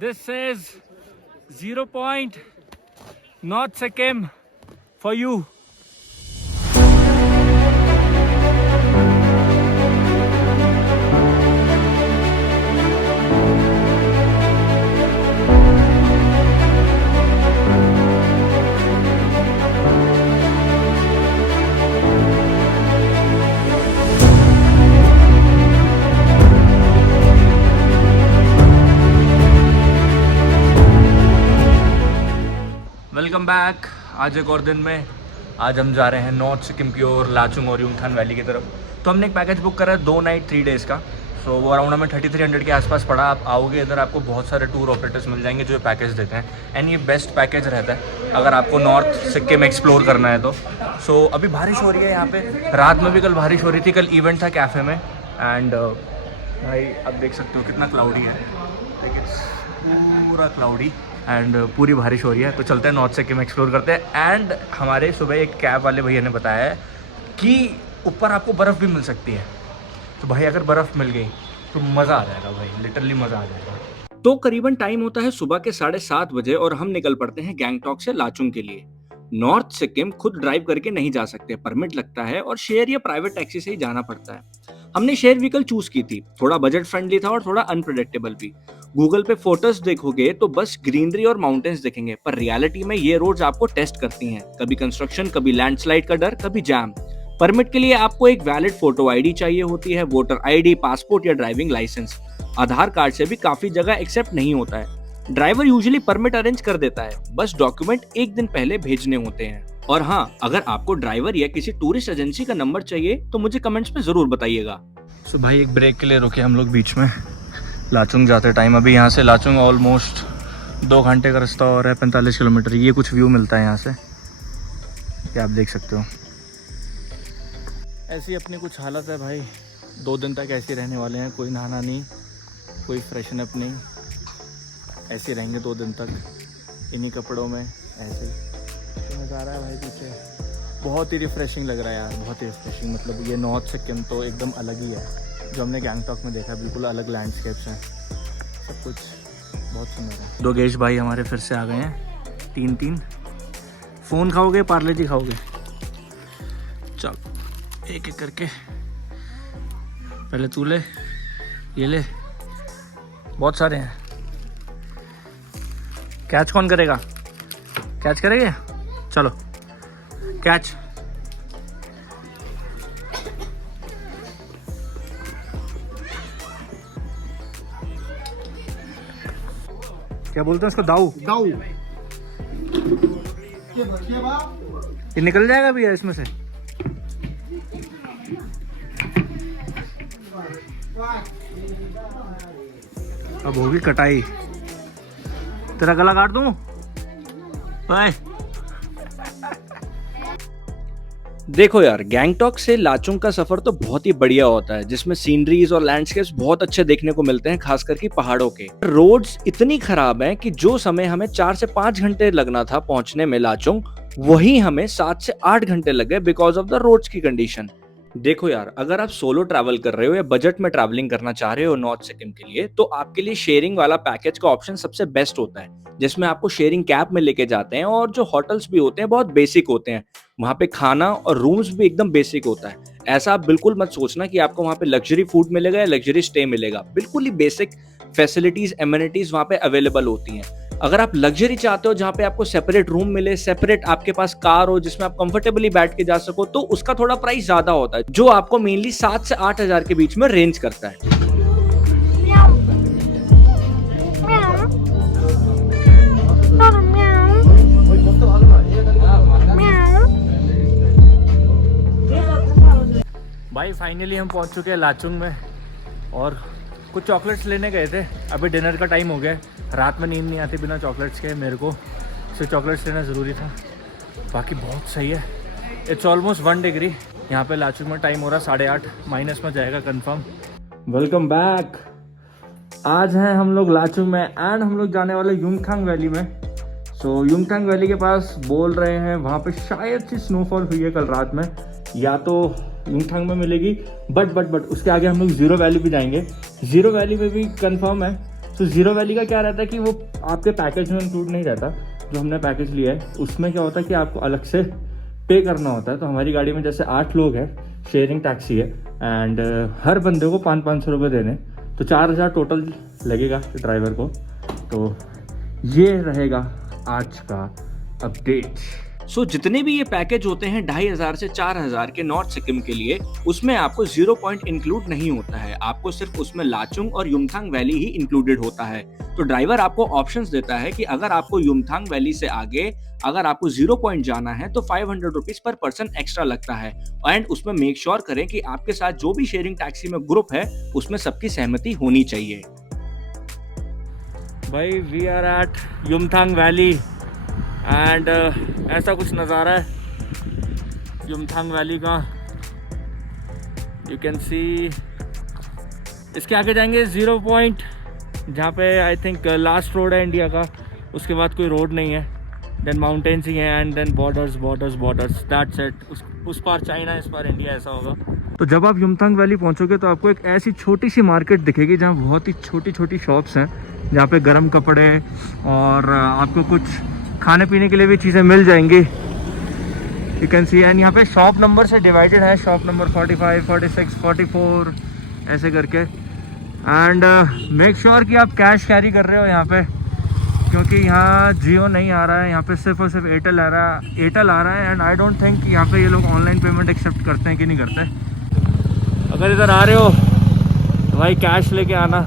This is 0 point North Sikkim for you. Welcome back. आज एक और दिन में आज हम जा रहे हैं नॉर्थ सिक्किम की ओर, लाचुंग और युमथांग वैली की तरफ। तो हमने एक पैकेज बुक करा है 2 नाइट 3 डेज़ का। सो वो अराउंड हमें 3300 के आसपास पड़ा। आप आओगे इधर, आपको बहुत सारे टूर ऑपरेटर्स मिल जाएंगे जो पैकेज देते हैं, एंड ये बेस्ट पैकेज रहता है अगर आपको नॉर्थ सिक्किम एक्सप्लोर करना है तो। सो अभी बारिश हो रही है यहाँ पे, रात में भी कल बारिश हो रही थी। कल इवेंट था कैफ़े में, एंड भाई आप देख सकते हो कितना क्लाउडी है, पूरा क्लाउडी एंड पूरी बारिश हो रही है। तो चलते हैं नॉर्थ सिक्किम एक्सप्लोर करते हैं। एंड हमारे सुबह एक कैब वाले भैया ने बताया है कि ऊपर आपको बर्फ़ भी मिल सकती है। तो भाई अगर बर्फ़ मिल गई तो मज़ा आ जाएगा भाई, लिटरली मज़ा आ जाएगा। तो करीबन टाइम होता है सुबह के 7:30 बजे और हम निकल पड़ते हैं गैंगटॉक से लाचुंग के लिए। नॉर्थ सिक्किम खुद ड्राइव करके नहीं जा सकते, परमिट लगता है और शेयर या प्राइवेट टैक्सी से ही जाना पड़ता है। हमने शेयर व्हीकल चूज की थी, थोड़ा बजट फ्रेंडली था और थोड़ा अनप्रेडिक्टेबल भी। गूगल पे फोटोज देखोगे तो बस ग्रीनरी और माउंटेन्स दिखेंगे, पर रियलिटी में ये रोड्स आपको टेस्ट करती हैं। कभी कंस्ट्रक्शन, कभी लैंडस्लाइड का डर, कभी जैम। परमिट के लिए आपको एक वैलिड फोटो आईडी चाहिए होती है, वोटर आईडी, पासपोर्ट या ड्राइविंग लाइसेंस। आधार कार्ड से भी काफी जगह एक्सेप्ट नहीं होता है। ड्राइवर यूजुअली परमिट अरेंज कर देता है, बस डॉक्यूमेंट एक दिन पहले भेजने होते हैं। और हाँ, अगर आपको ड्राइवर या किसी टूरिस्ट एजेंसी का नंबर चाहिए तो मुझे कमेंट्स में जरूर बताइएगा। सो भाई एक ब्रेक के लिए रुके हम लोग बीच में, लाचुंग जाते टाइम। अभी यहाँ से लाचुंग ऑलमोस्ट 2 घंटे का रास्ता और है, 45 किलोमीटर। ये कुछ व्यू मिलता है यहाँ से, ये आप देख सकते हो। ऐसी अपनी कुछ हालत है भाई, 2 दिन तक ऐसे रहने वाले हैं। कोई नहाना नहीं, कोई फ्रेशन अप नहीं, ऐसे रहेंगे 2 दिन तक इन्हीं कपड़ों में ऐसे ही। तो नज़ारा है भाई पीछे, बहुत ही रिफ़्रेशिंग लग रहा है यार, बहुत ही रिफ़्रेशिंग। मतलब ये नॉर्थ सिक्किम तो एकदम अलग ही है जो हमने गैंगटॉक में देखा, बिल्कुल अलग लैंडस्केप्स हैं, सब कुछ बहुत सुंदर है। दोगेश भाई हमारे फिर से आ गए हैं, 3-3। फ़ोन खाओगे, पार्ले जी खाओगे? चल एक एक करके, पहले तू ले, ये ले, बहुत सारे हैं। कैच कौन करेगा? कैच करेंगे? चलो कैच। क्या बोलते हैं इसको? दाऊ। दाऊ ये निकल जाएगा भैया इसमें से। अब होगी कटाई, तेरा गला काट दूं? बाय। देखो यार, गैंगटॉक से लाचुंग का सफर तो बहुत ही बढ़िया होता है, जिसमें सीनरीज और लैंडस्केप्स बहुत अच्छे देखने को मिलते हैं, खास करके पहाड़ों के। रोड्स इतनी खराब हैं कि जो समय हमें 4 से 5 घंटे लगना था पहुंचने में लाचुंग, वही हमें 7 से 8 घंटे लगे बिकॉज ऑफ द रोड्स की कंडीशन। देखो यार, अगर आप सोलो ट्रैवल कर रहे हो या बजट में ट्रैवलिंग करना चाह रहे हो नॉर्थ सिक्किम के लिए, तो आपके लिए शेयरिंग वाला पैकेज का ऑप्शन सबसे बेस्ट होता है, जिसमें आपको शेयरिंग कैब में लेके जाते हैं और जो होटल्स भी होते हैं बहुत बेसिक होते हैं। वहाँ पे खाना और रूम्स भी एकदम बेसिक होता है। ऐसा आप बिल्कुल मत सोचना कि आपको वहाँ पे लग्जरी फूड मिलेगा या लग्जरी स्टे मिलेगा। बिल्कुल ही बेसिक फैसिलिटीज, एमिनिटीज वहाँ पे अवेलेबल होती हैं। अगर आप लग्जरी चाहते हो जहाँ पे आपको सेपरेट रूम मिले, सेपरेट आपके पास कार हो जिसमें आप कंफर्टेबली बैठ के जा सको, तो उसका थोड़ा प्राइस ज्यादा होता है, जो आपको मेनली 7 से 8 हजार के बीच में रेंज करता है। भाई फाइनली हम पहुंच चुके हैं लाचुंग में और कुछ चॉकलेट्स लेने गए थे। अभी डिनर का टाइम हो गया है, रात में नींद नहीं आती बिना चॉकलेट्स के मेरे को, सो चॉकलेट्स लेना ज़रूरी था। बाकी बहुत सही है, इट्स ऑलमोस्ट 1 डिग्री यहाँ पे लाचुंग में। टाइम हो रहा 8:30, माइनस में जाएगा कंफर्म। Welcome back. आज हैं हम लोग लाचुंग में एंड हम लोग जाने वाले युमथांग वैली में। सो युमथांग वैली के पास बोल रहे हैं वहाँ पे शायद से स्नोफॉल हुई है कल रात में, या तो युमथांग में मिलेगी, बट उसके आगे हम लोग जीरो वैली भी जाएंगे। जीरो वैली में भी कंफर्म है तो ज़ीरो वैली का क्या रहता है कि वो आपके पैकेज में इंक्लूड नहीं रहता। जो हमने पैकेज लिया है उसमें क्या होता है कि आपको अलग से पे करना होता है। तो हमारी गाड़ी में जैसे 8 लोग हैं, शेयरिंग टैक्सी है, एंड हर बंदे को 500-500 रुपये देने, तो 4000 टोटल लगेगा ड्राइवर को। तो ये रहेगा आज का अपडेट। सो जितने भी ये पैकेज होते हैं 2500 से 4000 के नॉर्थ सिक्किम के लिए, उसमें आपको 0 पॉइंट इंक्लूड नहीं होता है। आपको सिर्फ उसमें लाचुंग और युमथांग वैली ही इंक्लूडेड होता है। तो ड्राइवर आपको ऑप्शंस देता है कि अगर आपको युमथांग वैली से आगे अगर आपको 0 पॉइंट जाना है तो 500 रुपीज पर पर्सन एक्स्ट्रा लगता है। एंड उसमें मेक श्योर करें कि आपके साथ जो भी शेयरिंग टैक्सी में ग्रुप है उसमें सबकी सहमति होनी चाहिए। भाई we are at Yumthang valley and ऐसा कुछ नज़ारा है युमथांग वैली का। यू कैन सी इसके आगे जाएंगे 0 पॉइंट, जहाँ पे आई थिंक लास्ट रोड है इंडिया का। उसके बाद कोई रोड नहीं है, देन माउंटेन्स ही हैं and then borders that's it. उस पार चाइना, इस पार इंडिया, ऐसा होगा। तो जब आप युमथांग वैली पहुंचोगे तो आपको एक ऐसी छोटी सी मार्केट दिखेगी जहाँ बहुत ही छोटी छोटी शॉप्स हैं, जहाँ पे गर्म कपड़े और आपको कुछ खाने पीने के लिए भी चीज़ें मिल जाएंगी। यू कैन सी, एंड यहाँ पे शॉप नंबर से डिवाइडेड है, शॉप नंबर 45, 46, 44 ऐसे करके। एंड मेक श्योर कि आप कैश कैरी कर रहे हो यहाँ पे, क्योंकि यहाँ जियो नहीं आ रहा है, यहाँ पे सिर्फ और सिर्फ एयरटेल आ रहा है। एंड आई डोंट थिंक यहाँ पे ये लोग ऑनलाइन पेमेंट एक्सेप्ट करते हैं कि नहीं करते। अगर इधर आ रहे हो तो भाई कैश लेके आना,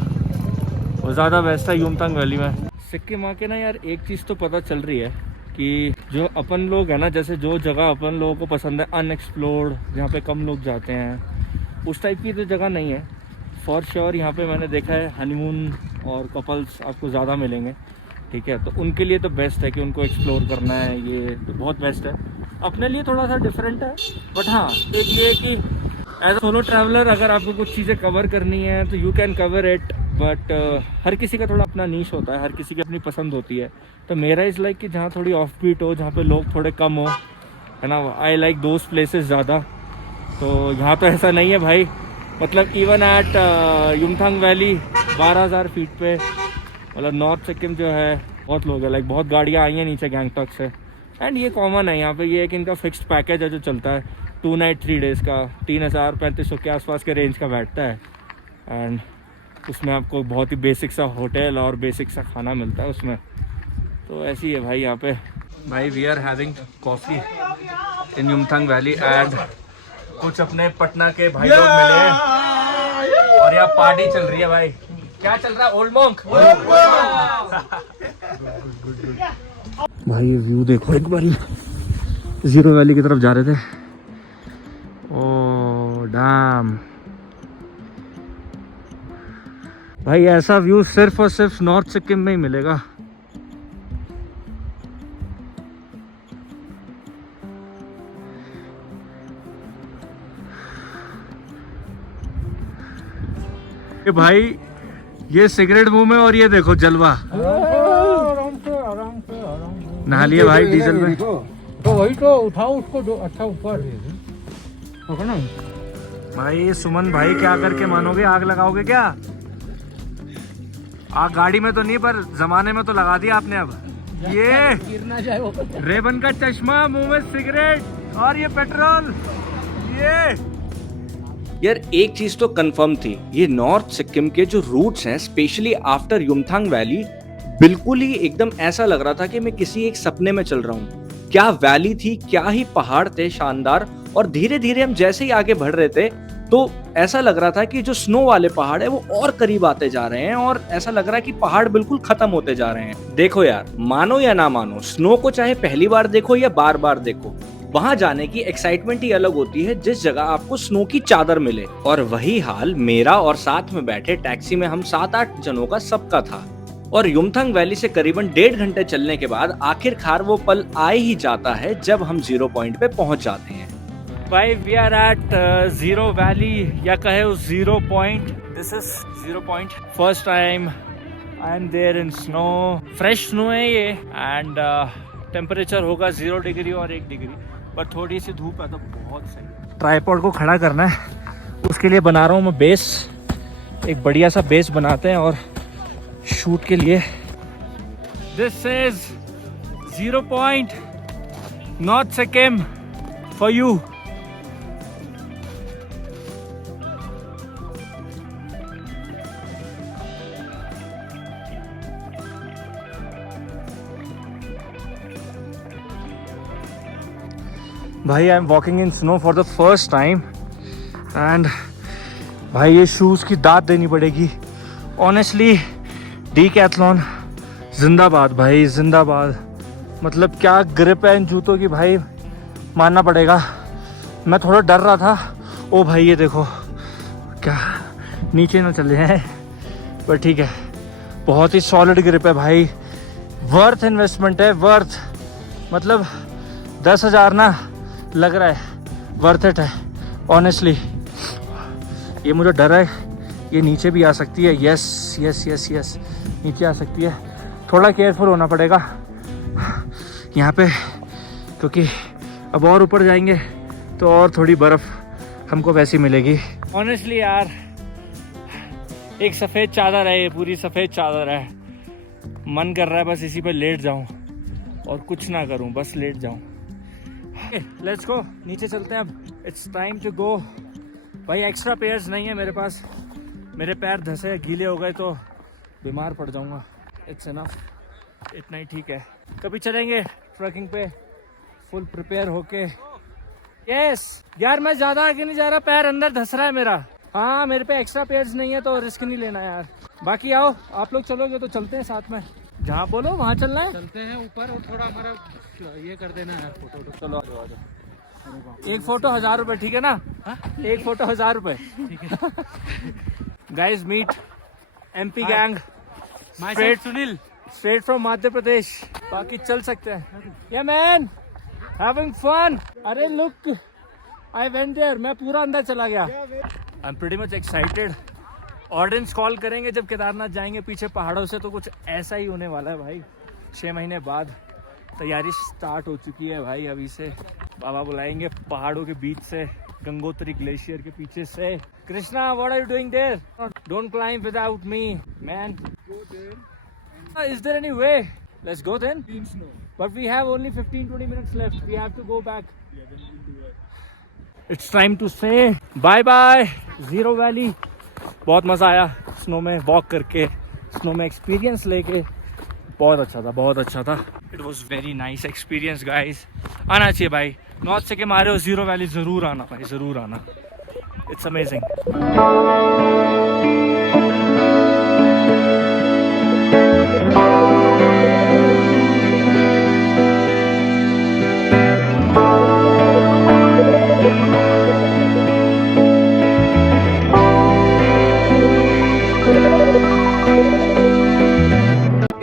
वो ज़्यादा बेस्ट है युमथांग वैली में। सिक्किम आके ना यार एक चीज़ तो पता चल रही है कि जो अपन लोग हैं ना, जैसे जो जगह अपन लोगों को पसंद है अनएक्सप्लोर्ड, जहाँ पे कम लोग जाते हैं, उस टाइप की तो जगह नहीं है फॉर श्योर। यहाँ पे मैंने देखा है हनीमून और कपल्स आपको ज़्यादा मिलेंगे, ठीक है। तो उनके लिए तो बेस्ट है कि उनको एक्सप्लोर करना है, ये तो बहुत बेस्ट है। अपने लिए थोड़ा सा डिफरेंट है, बट हाँ एक ये कि एज अ सोलो ट्रैवलर अगर आपको कुछ चीज़ें कवर करनी है तो you can cover it. But हर किसी का थोड़ा अपना नीश होता है, हर किसी की अपनी पसंद होती है। तो मेरा इज़ लाइक कि जहाँ थोड़ी ऑफ बीट हो, जहाँ पे लोग थोड़े कम हो, है ना, आई लाइक दोज प्लेसेस ज़्यादा। तो यहाँ तो ऐसा नहीं है भाई, मतलब even at Yumthang valley 12000 feet पे, मतलब नॉर्थ सिक्किम जो है बहुत लोग हैं, लाइक बहुत गाड़ियाँ आई हैं नीचे गैंगटॉक से। एंड ये कॉमन है यहाँ पे, ये एक इनका फिक्स्ड पैकेज है जो चलता है 2 नाइट 3 डेज़ का, 3000-3500 के आसपास के रेंज का बैठता है। एंड उसमें आपको बहुत ही बेसिक सा होटल और बेसिक सा खाना मिलता है उसमें। तो ऐसी है भाई यहाँ पे। भाई we are having coffee in Yumthang valley and कुछ अपने पटना के भाई लोग मिले हैं और यहाँ पार्टी चल रही है। भाई क्या चल रहा है ओल्ड मॉन्क? भाई ये व्यू देखो एक बारी, जीरो वैली की तरफ जा रहे थे। ओ डैम भाई, ऐसा व्यू सिर्फ और सिर्फ नॉर्थ सिक्किम में ही मिलेगा। ये भाई ये सिगरेट मुंह में और ये देखो जलवा। आराम से नहा लिए भाई डीजल में। तो वही तो उठाओ उसको, जो अच्छा ऊपर ना भाई सुमन भाई क्या करके मानोगे, आग लगाओगे क्या? आग गाड़ी में तो नहीं पर जमाने में तो लगा दिया आपने। अब ये गिरना जाए वो रेबन का चश्मा, मुंह में सिगरेट और ये पेट्रोल। ये यार एक चीज तो कंफर्म थी, ये नॉर्थ सिक्किम के जो रूट्स हैं स्पेशली आफ्टर युमथांग वैली, बिल्कुल ही एकदम ऐसा लग रहा था कि मैं किसी एक सपने में चल रहा हूँ। क्या वैली थी, क्या ही पहाड़ थे शानदार। और धीरे धीरे हम जैसे ही आगे बढ़ रहे थे तो ऐसा लग रहा था कि जो स्नो वाले पहाड़ है वो और करीब आते जा रहे हैं और ऐसा लग रहा है कि पहाड़ बिल्कुल खत्म होते जा रहे हैं। देखो यार, मानो या ना मानो, स्नो को चाहे पहली बार देखो या बार बार देखो, वहां जाने की एक्साइटमेंट ही अलग होती है जिस जगह आपको स्नो की चादर मिले। और वही हाल मेरा और साथ में बैठे टैक्सी में हम 7-8 जनों का सबका था। और युमथांग वैली से करीबन 1.5 घंटे चलने के बाद आखिरकार वो पल आ ही जाता है जब हम 0 पॉइंट पे पहुंच जाते हैं। भाई we are at zero valley, या कहे उस 0 point. This is 0 point. First time I am there in snow. Fresh snow है ये एंड टेम्परेचर होगा 0 डिग्री और 1 डिग्री, पर थोड़ी सी धूप है तो बहुत सही। ट्राइपॉड को खड़ा करना है, उसके लिए बना रहा हूँ मैं बेस। एक बढ़िया सा बेस बनाते हैं और शूट के लिए। This is 0 point north Sikkim for you. भाई I am walking in snow for the first time and भाई ये शूज़ की दाद देनी पड़ेगी ऑनेस्टली। डीकैथलॉन जिंदाबाद भाई, जिंदाबाद। मतलब क्या ग्रिप है इन जूतों की भाई, मानना पड़ेगा। मैं थोड़ा डर रहा था। ओ भाई ये देखो क्या नीचे ना चले हैं, पर ठीक है, बहुत ही सॉलिड ग्रिप है भाई। वर्थ इन्वेस्टमेंट है, वर्थ। मतलब 10,000 ना लग रहा है, वर्थ इट है ऑनेस्टली। ये मुझे डर है ये नीचे भी आ सकती है। यस यस यस यस, नीचे आ सकती है। थोड़ा केयरफुल होना पड़ेगा यहाँ पे, क्योंकि अब और ऊपर जाएंगे तो और थोड़ी बर्फ़ हमको वैसी मिलेगी। ऑनेस्टली यार एक सफ़ेद चादर है, ये पूरी सफ़ेद चादर है। मन कर रहा है बस इसी पे लेट जाऊं और कुछ ना करूं, बस लेट जाऊं। लेट्स गो, नीचे चलते हैं अब। It's time to go. भाई एक्स्ट्रा पेयर्स नहीं है मेरे पास, मेरे पैर धंसे गीले हो गए तो बीमार पड़ जाऊंगा। इट्स इनफ, इतना ही ठीक है। कभी चलेंगे ट्रैकिंग पे फुल प्रिपेयर होके। यस यार मैं ज़्यादा आगे नहीं जा रहा, पैर अंदर धंस रहा है मेरा। हाँ मेरे पे एक्स्ट्रा पेयर्स नहीं है तो रिस्क नहीं लेना यार। बाकी आओ, आप लोग चलोगे तो चलते हैं साथ में, जहाँ बोलो वहाँ चलना है। चलते हैं ऊपर और थोड़ा हमारा ये कर देना है फोटो। चलो आ जाओ, आ जाओ। एक फोटो 1000 रुपए, ठीक है ना? हा? एक फोटो 1000 रुपए, ठीक है। Guys meet MP gang, Sunil, straight from Madhya Pradesh. बाकी चल सकते हैं। Yeah man having fun. अरे लुक आई वेंट देयर, मैं पूरा अंदर चला गया। I am pretty much excited. Audience call करेंगे जब केदारनाथ जाएंगे पीछे पहाड़ों से, तो कुछ ऐसा ही होने वाला है भाई। 6 महीने बाद तैयारी स्टार्ट हो चुकी है भाई। अभी से बाबा बुलाएंगे पहाड़ों के बीच से, गंगोत्री ग्लेशियर के पीछे से। Krishna what are you doing there? Don't climb without me man. Is there any way? Let's go then. But we have only 15-20 minutes left. We have to go back. It's time to say bye bye Zero Valley. बहुत मज़ा आया snow में walk करके, snow में experience लेके। बहुत अच्छा था, बहुत अच्छा था। It was very nice experience guys. आना चाहिए भाई, नॉर्थ सिक्किम आ रहे हो ज़ीरो वैली ज़रूर आना भाई, ज़रूर आना। It's amazing.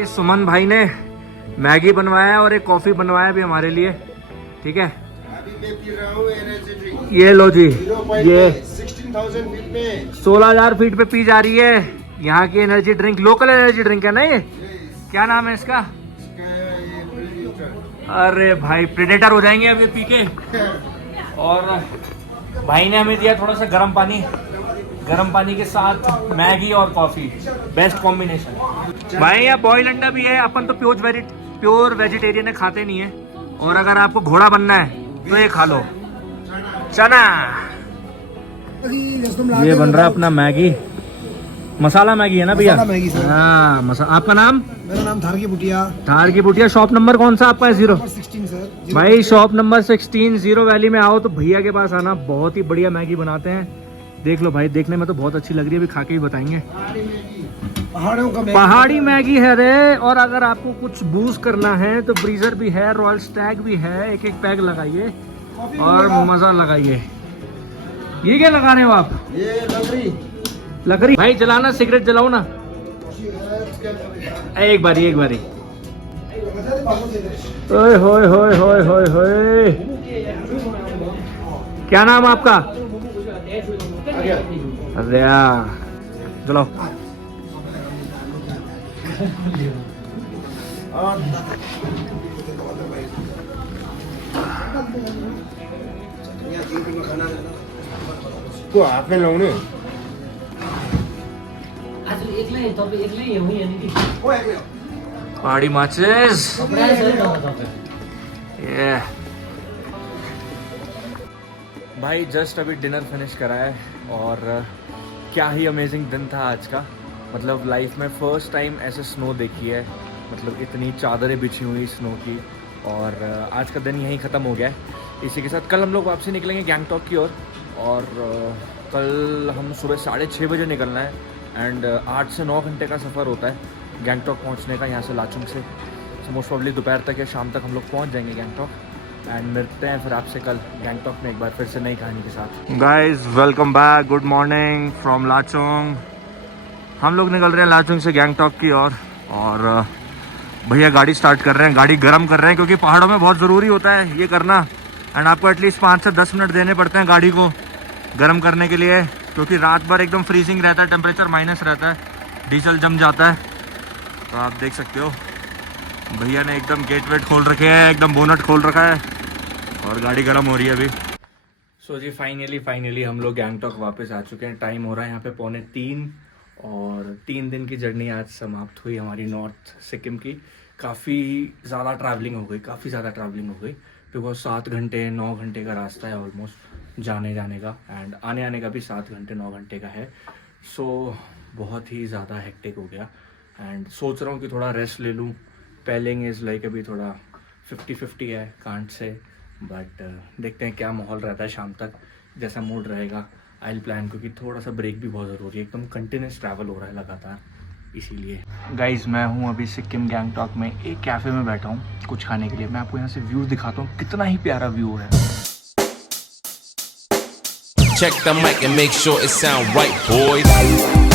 सुमन भाई ने मैगी बनवाया है और एक कॉफ़ी बनवाया भी हमारे लिए, ठीक है। अभी मैं पी रहा हूँ एनर्जी ड्रिंक। ये लो जी, ये 16,000 फीट में 16,000 फीट पे पी जा रही है यहाँ की energy drink. Local energy drink है ना ये? क्या नाम है इसका? अरे भाई प्रेडेटर हो जाएंगे अब ये पी के। और भाई ने हमें दिया थोड़ा सा गर्म पानी, गर्म पानी के साथ मैगी और कॉफ़ी, बेस्ट कॉम्बिनेशन। भाई यहाँ बॉयल अंडा भी है। अपन तो प्योर वेजिटेरियन है, खाते नहीं है। और अगर आपको घोड़ा बनना है तो ये खा लो, चना। ये बन रहा है अपना मैगी, मसाला मैगी है ना भैया? Maggi sir. हाँ आपका नाम? मेरा नाम थारकी बुटिया। थारकी बुटिया। शॉप नंबर कौन सा आपका है? 0 16 सर। भाई शॉप नंबर 16 ज़ीरो वैली में आओ तो भैया के पास आना, बहुत ही बढ़िया मैगी बनाते हैं। देख लो भाई, देखने में तो बहुत अच्छी लग रही है, अभी खा के भी बताएंगे। पहाड़ों का पहाड़ी मैगी है रे। और अगर आपको कुछ बूस्ट करना है तो ब्रीजर भी है, रॉयल स्टैग भी है। एक पैक लगाइए और मजा लगाइए। ये क्या लगा रहे हो आप? ये लकड़ी। भाई जलाना, सिगरेट जलाओ ना एक बारी, एक बारी। ओए होए होए होए होए होए। क्या नाम आपका? अरे चलो। तो हाथ में लाउने आज एक्लै तपाईँ एक्लै हो यहाँनिर वो है क्या? पहाड़ी माचेस प्रायः सबै ठाउँमा तपाईँ ये भाई जस्ट अभी डिनर फिनिश करा है और क्या ही अमेजिंग दिन था आज का। मतलब लाइफ में फ़र्स्ट टाइम ऐसे स्नो देखी है, मतलब इतनी चादरें बिछी हुई स्नो की। और आज का दिन यहीं ख़त्म हो गया है। इसी के साथ कल हम लोग वापसी निकलेंगे गैंगटॉक की ओर और कल हम सुबह 6:30 बजे निकलना है एंड 8 से 9 घंटे का सफ़र होता है गैंगटॉक पहुंचने का यहाँ से लाचुंग से। सो मोस्ट प्रॉब्ली दोपहर तक या शाम तक हम लोग पहुँच जाएंगे गैंगटॉक एंड मिलते हैं फिर आपसे कल गैंगटॉक में एक बार फिर से नई कहानी के साथ। Guys welcome back, good morning from Lachung. हम लोग निकल रहे हैं लाचुंग से गैंगटॉक की ओर और भैया गाड़ी स्टार्ट कर रहे हैं, गाड़ी गर्म कर रहे हैं क्योंकि पहाड़ों में बहुत ज़रूरी होता है ये करना एंड आपको एटलीस्ट 5 से 10 मिनट देने पड़ते हैं गाड़ी को गर्म करने के लिए क्योंकि रात भर एकदम फ्रीजिंग रहता है, टेम्परेचर माइनस रहता है, डीजल जम जाता है। तो आप देख सकते हो भैया ने एकदम गेट वेट खोल रखे हैं, एकदम बोनट खोल रखा है और गाड़ी गर्म हो रही है अभी। सो जी फाइनली हम लोग गैंगटॉक वापस आ चुके हैं। टाइम हो रहा है यहाँ पे 2:45 और 3 दिन की जर्नी आज समाप्त हुई हमारी नॉर्थ सिक्किम की। काफ़ी ज़्यादा ट्रैवलिंग हो गई बिकॉज 7 घंटे 9 घंटे का रास्ता है ऑलमोस्ट जाने का एंड आने का भी 7 घंटे 9 घंटे का है। सो बहुत ही ज़्यादा हेक्टिक हो गया एंड सोच रहा हूँ कि थोड़ा रेस्ट ले लूँ। पेलिंग इज़ लाइक अभी थोड़ा 50-50 है कांट से, बट देखते हैं क्या माहौल रहता है शाम तक, जैसा मूड रहेगा आई विल प्लान क्योंकि थोड़ा सा ब्रेक भी बहुत ज़रूरी है, एकदम कंटिन्यूस ट्रैवल हो रहा है लगातार इसीलिए। गाइज मैं हूँ अभी सिक्किम गैंगटॉक में एक कैफ़े में बैठा हूँ कुछ खाने के लिए। मैं आपको यहाँ से व्यू दिखाता हूँ, कितना ही प्यारा व्यू है। Check the mic and make sure it sound right, boys.